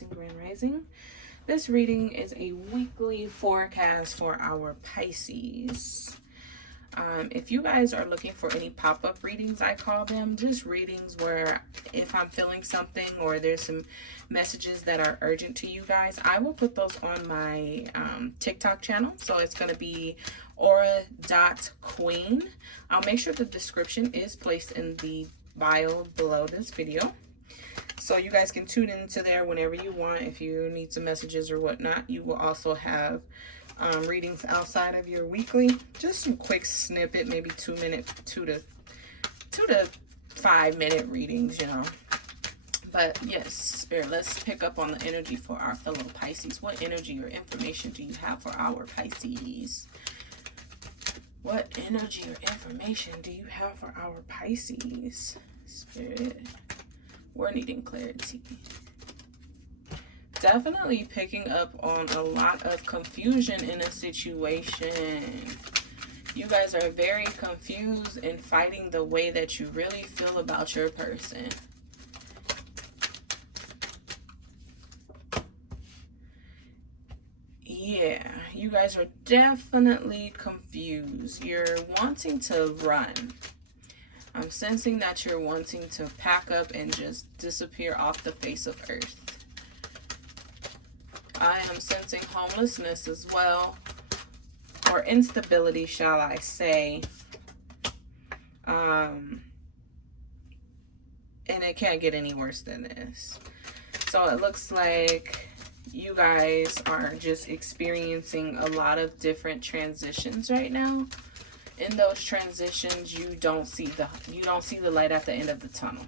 Rising, Grand Rising. This reading is a weekly forecast for our Pisces. If you guys are looking for any pop-up readings, I call them, just readings where if I'm feeling something or there's some messages that are urgent to you guys, I will put those on my TikTok channel. So it's going to be aura.queen. I'll make sure the description is placed in the bio below this video, so you guys can tune into there whenever you want. If you need some messages or whatnot, you will also have readings outside of your weekly, just some quick snippet, maybe 2 to 5 minute readings, you know. But yes, Spirit, let's pick up on the energy for our fellow Pisces. What energy or information do you have for our Pisces? What energy or information do you have for our Pisces? Spirit, we're needing clarity. Definitely picking up on a lot of confusion in a situation. You guys are very confused and fighting the way that you really feel about your person. Yeah, you guys are definitely confused. You're wanting to run. I'm sensing that you're wanting to pack up and just disappear off the face of earth. I am sensing homelessness as well, or instability, shall I say. And it can't get any worse than this. So it looks like you guys are just experiencing a lot of different transitions right now. In those transitions, you don't see the light at the end of the tunnel.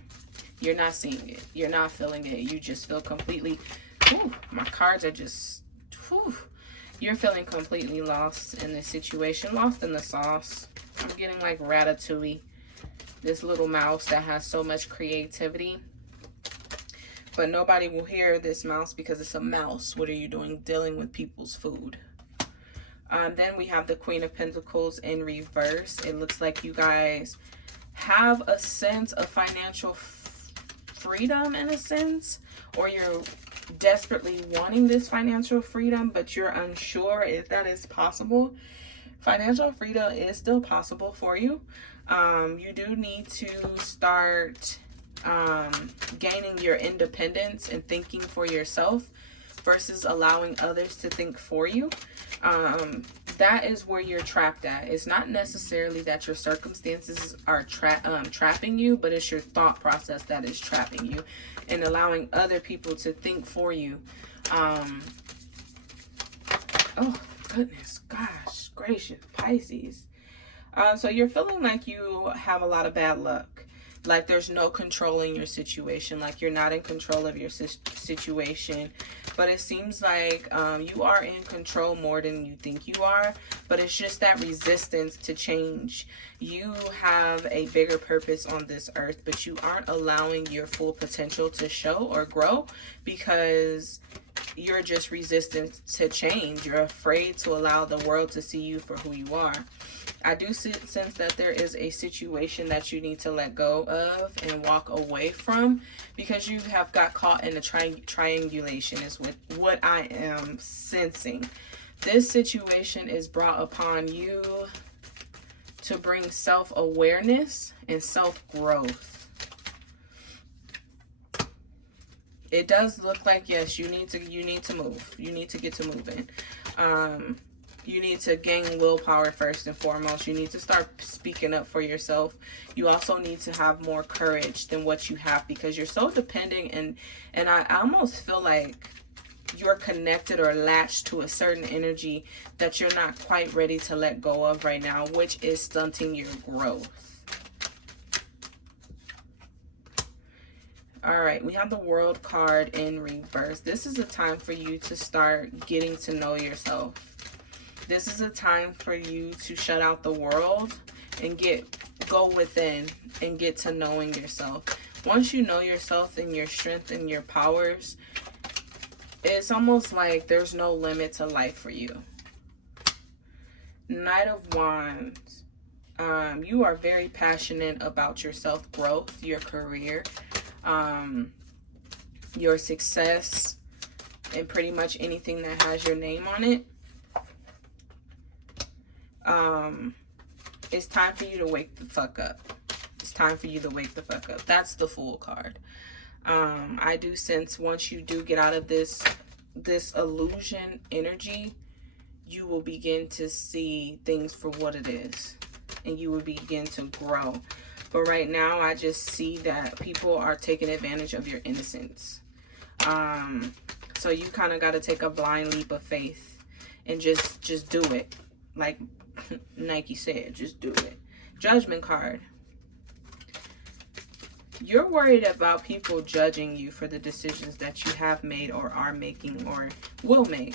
You're not seeing it. You're not feeling it. You just feel completely, my cards are just, you're feeling completely lost in this situation, lost in the sauce. I'm getting like Ratatouille, this little mouse that has so much creativity. But nobody will hear this mouse because it's a mouse. What are you doing dealing with people's food? Then we have the Queen of Pentacles in reverse. It looks like you guys have a sense of financial freedom in a sense, or you're desperately wanting this financial freedom, but you're unsure if that is possible. Financial freedom is still possible for you. You do need to start gaining your independence and thinking for yourself versus allowing others to think for you. That is where you're trapped at. It's not necessarily that your circumstances are trapping you, but it's your thought process that is trapping you and allowing other people to think for you. Oh goodness, gosh gracious, Pisces. So you're feeling like you have a lot of bad luck. Like there's no controlling your situation, like you're not in control of your situation. But it seems like you are in control more than you think you are. But it's just that resistance to change. You have a bigger purpose on this earth, but you aren't allowing your full potential to show or grow because you're just resistant to change. You're afraid to allow the world to see you for who you are. I do sense that there is a situation that you need to let go of and walk away from because you have got caught in a triangulation is what I am sensing. This situation is brought upon you to bring self-awareness and self-growth. It does look like, yes, you need to move. You need to get to moving. You need to gain willpower first and foremost. You need to start speaking up for yourself. You also need to have more courage than what you have because you're so dependent and I almost feel like you're connected or latched to a certain energy that you're not quite ready to let go of right now, which is stunting your growth. All right, we have the World card in reverse. This is a time for you to start getting to know yourself. This is a time for you to shut out the world and go within and get to knowing yourself. Once you know yourself and your strength and your powers, it's almost like there's no limit to life for you. Knight of Wands. You are very passionate about your self-growth, your career, your success. and pretty much anything that has your name on it. It's time for you to wake the fuck up. It's time for you to wake the fuck up. That's the Fool card. I do sense once you do get out of this illusion energy, you will begin to see things for what it is, and you will begin to grow. But right now, I just see that people are taking advantage of your innocence. So you kind of got to take a blind leap of faith and just do it. Like Nike said, just do it. Judgment card. You're worried about people judging you for the decisions that you have made or are making or will make.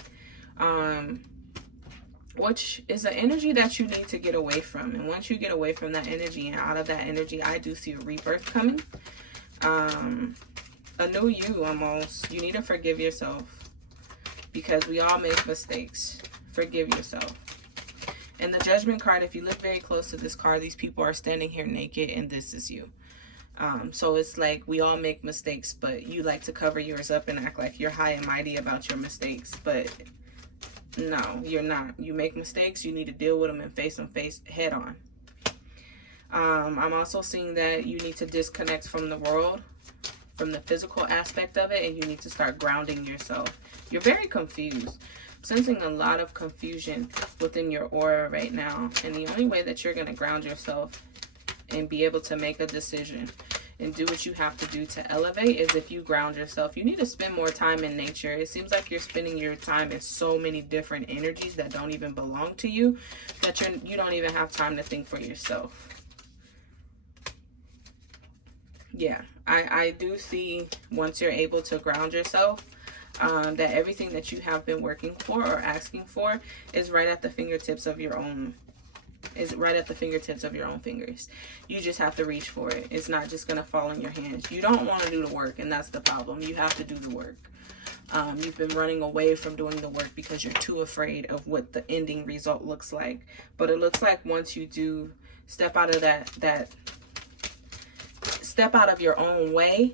Which is an energy that you need to get away from. And once you get away from that energy and out of that energy, I do see a rebirth coming. A new you almost. You need to forgive yourself, because we all make mistakes. Forgive yourself. And the Judgment card, if you look very close to this card, these people are standing here naked, and this is you. So it's like we all make mistakes, but you like to cover yours up and act like you're high and mighty about your mistakes. But no, you're not. You make mistakes, you need to deal with them and face them head on. I'm also seeing that you need to disconnect from the world, from the physical aspect of it, and you need to start grounding yourself. You're very confused. I'm sensing a lot of confusion within your aura right now. And the only way that you're going to ground yourself and be able to make a decision and do what you have to do to elevate is if you ground yourself. You need to spend more time in nature. It seems like you're spending your time in so many different energies that don't even belong to you, that you don't even have time to think for yourself. Yeah, I do see once you're able to ground yourself, that everything that you have been working for or asking for is right at the fingertips of your own. Is right at the fingertips of your own fingers. You just have to reach for it. It's not just going to fall in your hands. You don't want to do the work, and that's the problem. You have to do the work. You've been running away from doing the work because you're too afraid of what the ending result looks like. But it looks like once you do step out of step out of your own way,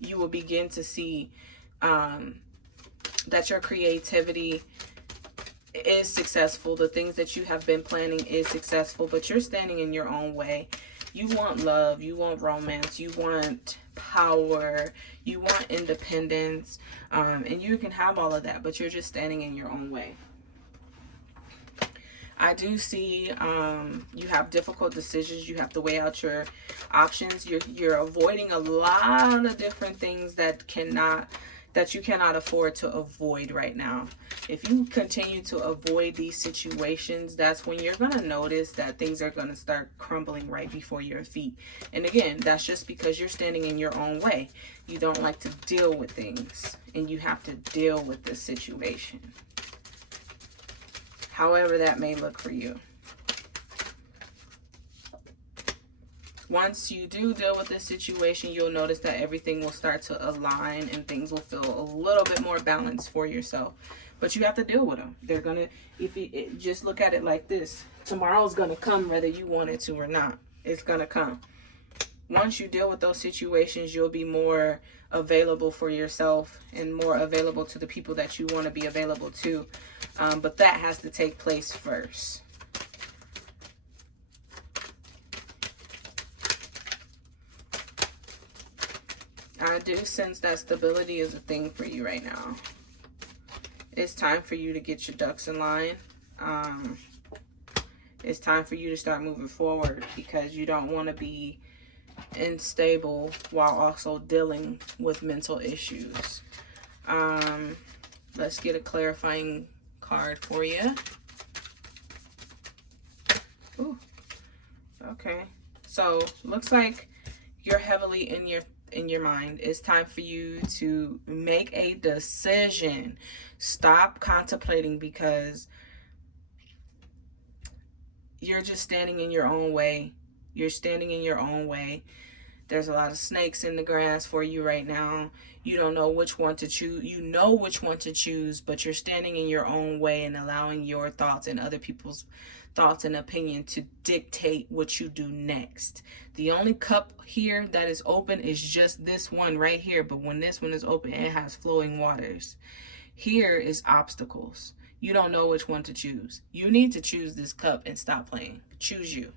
you will begin to see that your creativity is successful. The things that you have been planning is successful, but you're standing in your own way. You want love, you want romance, you want power, you want independence, and you can have all of that, but you're just standing in your own way. I do see you have difficult decisions. You have to weigh out your options. You're avoiding a lot of different things that you cannot afford to avoid right now. If you continue to avoid these situations, that's when you're going to notice that things are going to start crumbling right before your feet. And again, that's just because you're standing in your own way. You don't like to deal with things, and you have to deal with this situation, however that may look for you. Once you do deal with this situation, you'll notice that everything will start to align and things will feel a little bit more balanced for yourself. But you have to deal with them. They're going to, if you just look at it like this, tomorrow's going to come whether you want it to or not. It's going to come. Once you deal with those situations, you'll be more available for yourself and more available to the people that you want to be available to. But that has to take place first. I do sense that stability is a thing for you right now. It's time for you to get your ducks in line. It's time for you to start moving forward, because you don't want to be unstable while also dealing with mental issues. Let's get a clarifying card for you. Ooh. Okay. So, looks like you're heavily in your mind. It's time for you to make a decision. Stop contemplating, because you're just standing in your own way. You're standing in your own way. There's a lot of snakes in the grass for you right now. You don't know which one to choose. You know which one to choose, but you're standing in your own way and allowing your thoughts and other people's thoughts and opinion to dictate what you do next. The only cup here that is open is just this one right here. But when this one is open, it has flowing waters. Here is obstacles. You don't know which one to choose. You need to choose this cup and stop playing. Choose you.